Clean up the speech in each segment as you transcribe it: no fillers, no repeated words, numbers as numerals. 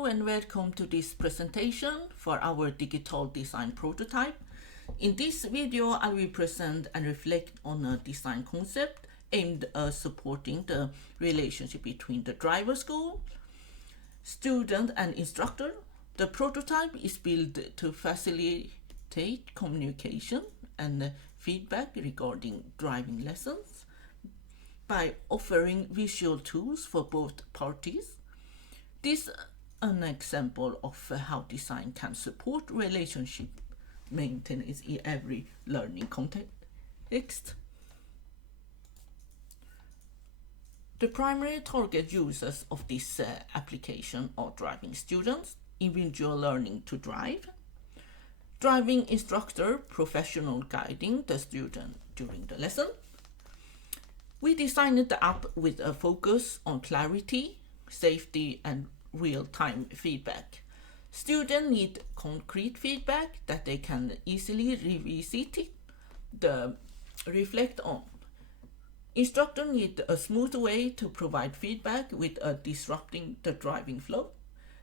Hello and welcome to this presentation for our digital design prototype. In this video, I will present and reflect on a design concept aimed at supporting the relationship between the driver school, student and instructor. The prototype is built to facilitate communication and feedback regarding driving lessons by offering visual tools for both parties. This is an example of how design can support relationship maintenance in every learning context. The primary target users of this application are driving students, individual learning to drive, driving instructor, professional guiding the student during the lesson. We designed the app with a focus on clarity, safety and real-time feedback. Students need concrete feedback that they can easily revisit reflect on. Instructors need a smooth way to provide feedback without disrupting the driving flow.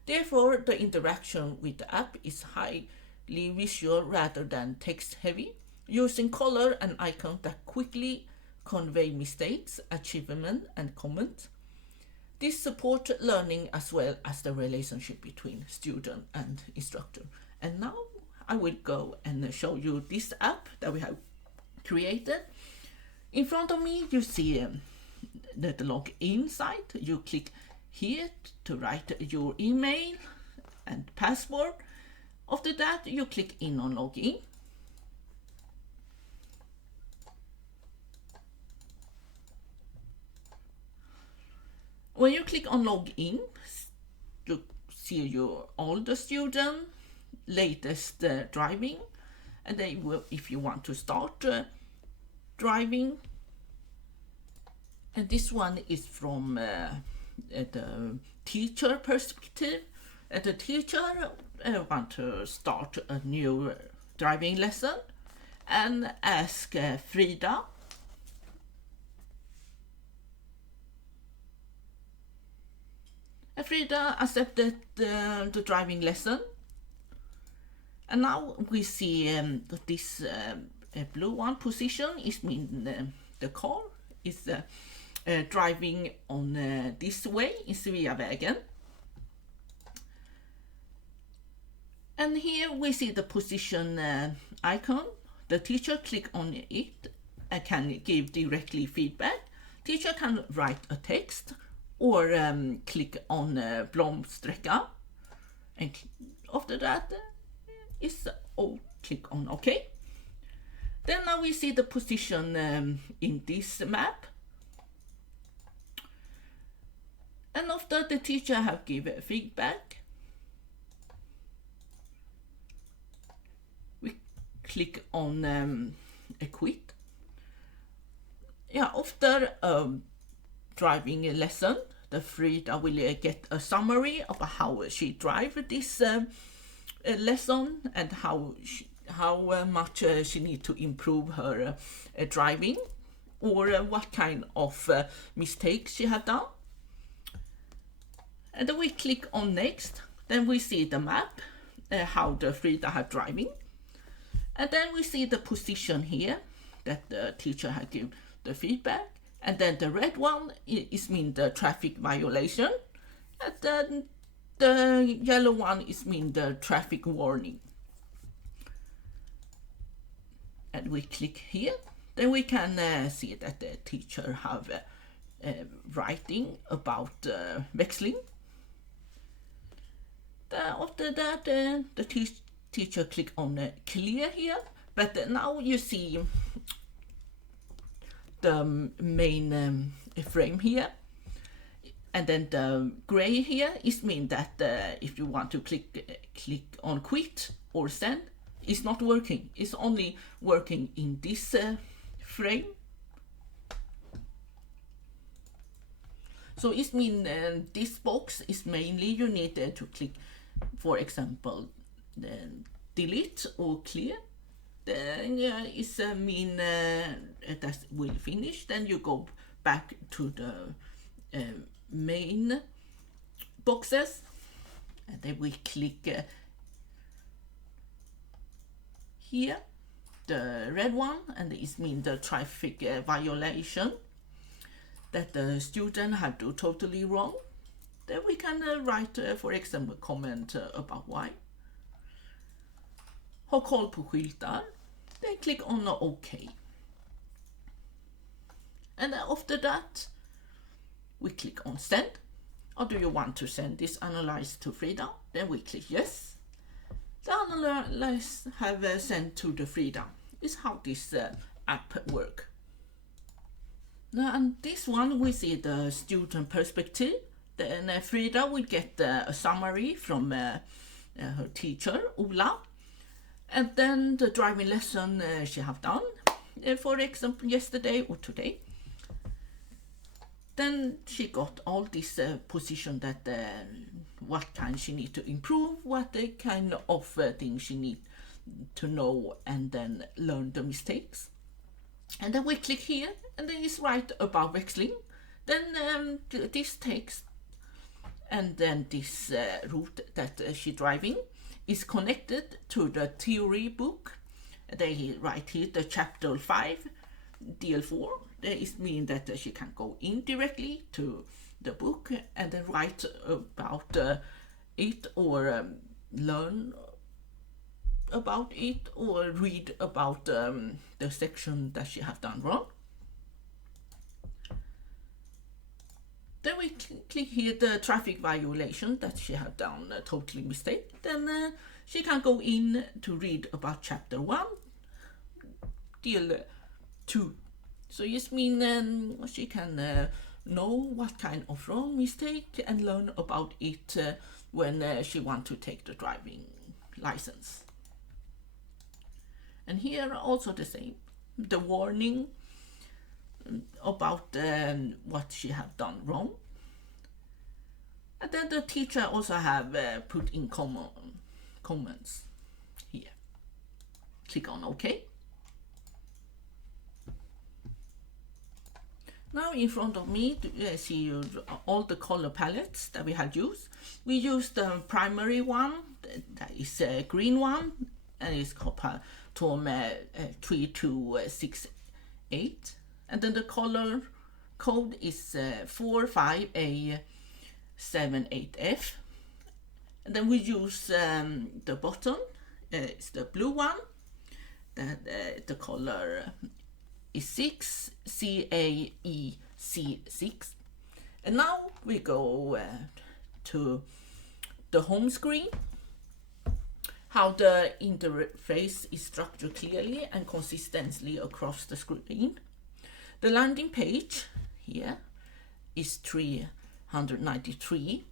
Therefore, the interaction with the app is highly visual rather than text-heavy, using color and icons that quickly convey mistakes, achievement, and comments. This supports learning as well as the relationship between student and instructor. And now I will go and show you this app that we have created. In front of me, you see the login site. You click here to write your email and password. After that, you click in on login. When you click on login, you see all the student, latest driving, and then if you want to start driving. And this one is from the teacher perspective. The teacher want to start a new driving lesson and ask Frida. Frida accepted the driving lesson, and now we see this blue one position is mean the car is driving on this way in Sveavägen. And here we see the position icon. The teacher click on it and can give directly feedback. Teacher can write a text or click on blomsträcka, and after that is click on OK. Then now we see the position in this map, and after the teacher have given feedback, we click on quit. Yeah, after driving a lesson, the Frida will get a summary of how she drive this lesson and how much she need to improve her driving, or what kind of mistakes she have done. And then we click on next. Then we see the map, how the Frida have driving, and then we see the position here that the teacher had given the feedback. And then the red one is mean the traffic violation, and then the yellow one is mean the traffic warning. And we click here, then we can see that the teacher have writing about växling. After that, the teacher click on clear here, but now you see the main frame here, and then the gray here is mean that if you want to click on quit or send, it's not working. It's only working in this frame. So it means this box is mainly you need to click, for example, delete or clear. Then it's mean that will finish. Then you go back to the main boxes, and then we click here, the red one, and it means the traffic violation that the student had do totally wrong. Then we can write, for example, comment about why. Ha koll på skyltar. Then click on OK. And after that, we click on send. Or do you want to send this analyze to Frida? Then we click yes. The analyze have sent to the Frida. Is how this app work. Now, and this one we see the student perspective. Then Frida will get a summary from her teacher, Ola. And then the driving lesson she have done, for example, yesterday or today. Then she got all this position that what kind she need to improve, what kind of things she need to know, and then learn the mistakes. And then we click here, and then it's right about växling. Then this text, and then this route that she driving is connected to the theory book. They write here the chapter 5, DL 4. That means that she can go in directly to the book and then write about it, or learn about it, or read about the section that she have done wrong. Then we click here the traffic violation that she have done a totally mistake. Then she can go in to read about chapter 1, deal 2. So this means she can know what kind of wrong mistake and learn about it when she want to take the driving license. And here also the same, the warning about what she have done wrong. And then the teacher also have put in comments here. Click on OK. Now in front of me, you see all the color palettes that we have used. We used the primary one, that is a green one, and it's called Tom 3268. And then the color code is 45A78F. And then we use the bottom, it's the blue one, the color is 6CAEC6. And now we go to the home screen, how the interface is structured clearly and consistently across the screen. The landing page here is 393,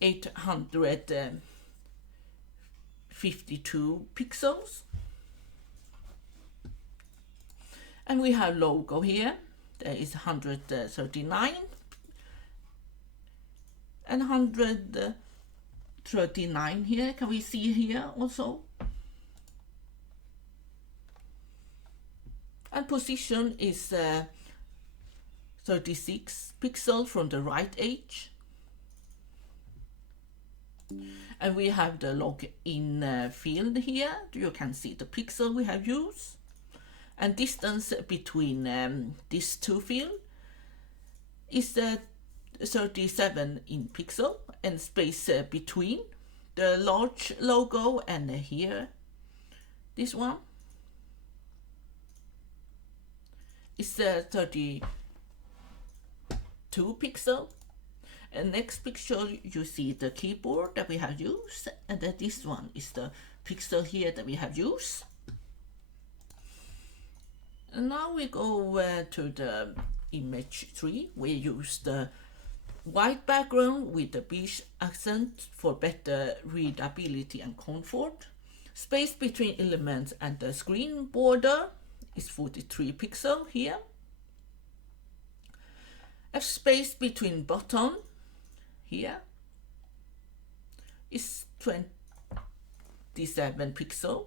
852 pixels. And we have logo here, there is 139 and 139 here. Can we see here also? And position is 36 pixels from the right edge. And we have the login field here. You can see the pixel we have used. And distance between these two fields is 37 in pixel, and space between the large logo and here, this one, is 32 pixel. And next picture you see the keyboard that we have used, and then this one is the pixel here that we have used. And now we go to the image 3. We use the white background with the beige accent for better readability and comfort. Space between elements and the screen border is 43 pixel here. A space between button here is 27 pixel.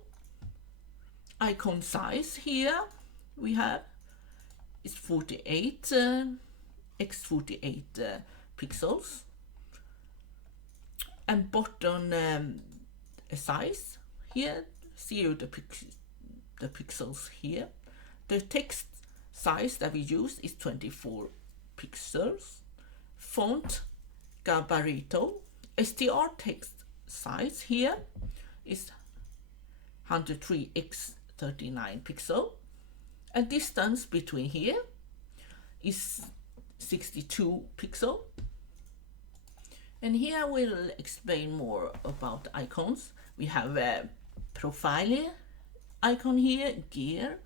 Icon size here we have is 48 x 48 pixels. and button size. Here, see the pixels here. The text size that we use is 24 pixels. Font Gabarito. STR text size here is 103x39 pixel. And distance between here is 62 pixel. And here I will explain more about icons. We have a profile icon here, gear,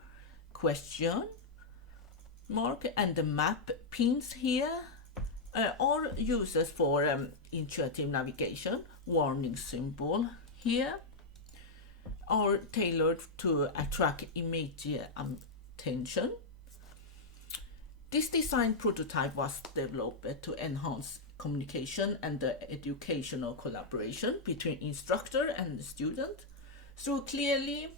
question mark, and the map pins here are used for intuitive navigation. Warning symbol here are tailored to attract immediate attention. This design prototype was developed to enhance communication and the educational collaboration between instructor and student through clearly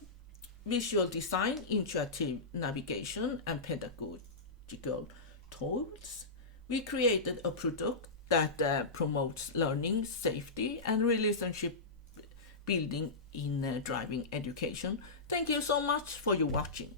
visual design, intuitive navigation, and pedagogical tools. We created a product that promotes learning, safety, and relationship building in driving education. Thank you so much for your watching.